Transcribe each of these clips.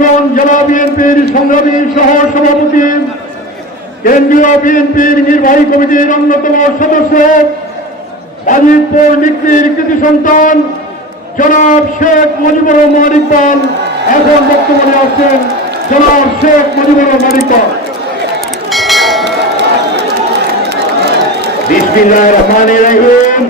বন্ধুগণ জেলা বিএনপির সংগ্রামী সহ সভাপতি কেন্দ্রীয় বিএনপির নির্বাহী কমিটির অন্যতম সদস্য আজিবপুর নিকৃর কৃতি সন্তান, জনাব শেখ মুজিবুর রহমান ইকবাল। এখন নিয়ে আসছেন জনাব শেখ মুজিবুর রহমান ইকবাল। বিসমিল্লাহ রহমান রহিম।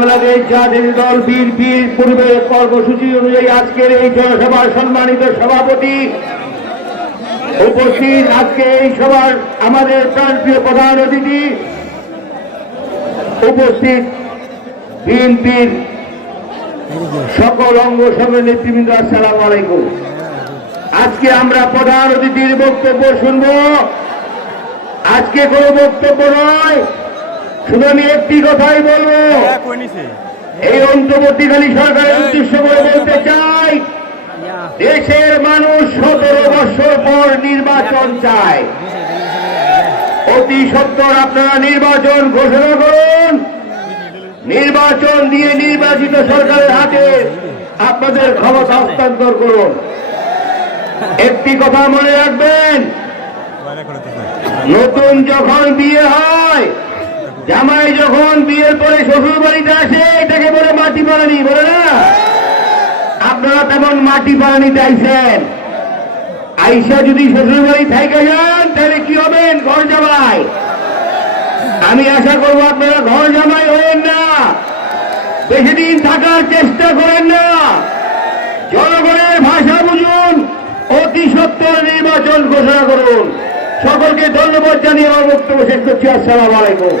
বাংলাদেশ জাতীয় দল বিএনপির পূর্বের কর্মসূচি অনুযায়ী আজকের এই জনসভার সম্মানিত সভাপতি উপস্থিত আজকে এই সভার আমাদের প্রাণপ্রিয় প্রধান অতিথি উপস্থিত বিএনপির সকল অঙ্গ সঙ্গে নেতৃবৃন্দ, আসসালাম আলাইকুম। আজকে আমরা প্রধান অতিথির বক্তব্য শুনব। আজকে কোনো বক্তব্য নয়। শুধু আমি একটি কথাই বলব। এই অন্তর্বর্তীকালী সরকারের উদ্দেশ্য করে বলতে চাই দেশের মানুষ সতেরো বছর পর নির্বাচন চায়। অতি সত্তর আপনারা নির্বাচন ঘোষণা করুন। নির্বাচন দিয়ে নির্বাচিত সরকারের হাতে আপনাদের ক্ষমতা হস্তান্তর করুন। একটি কথা মনে রাখবেন নতুন যখন বিয়ে হয় জামাই যখন বিয়ের পরে শ্বশুর বাড়িতে আসে, এটাকে বলে মাটি পালানি বলে না? আপনারা তেমন মাটি পালানি চাইছেন। আইসা যদি শ্বশুর বাড়ি থেকে যান, তাহলে কি হবেন? ঘর জামাই। আমি আশা করব আপনারা ঘর জামাই হবেন না। বেশি দিন থাকার চেষ্টা করেন না। জনগণের ভাষা বুঝুন, অতি সত্তর নির্বাচন ঘোষণা করুন। সকলকে ধন্যবাদ জানিয়ে বক্তব্য শেষ করছি আসসালাম আলাইকুম।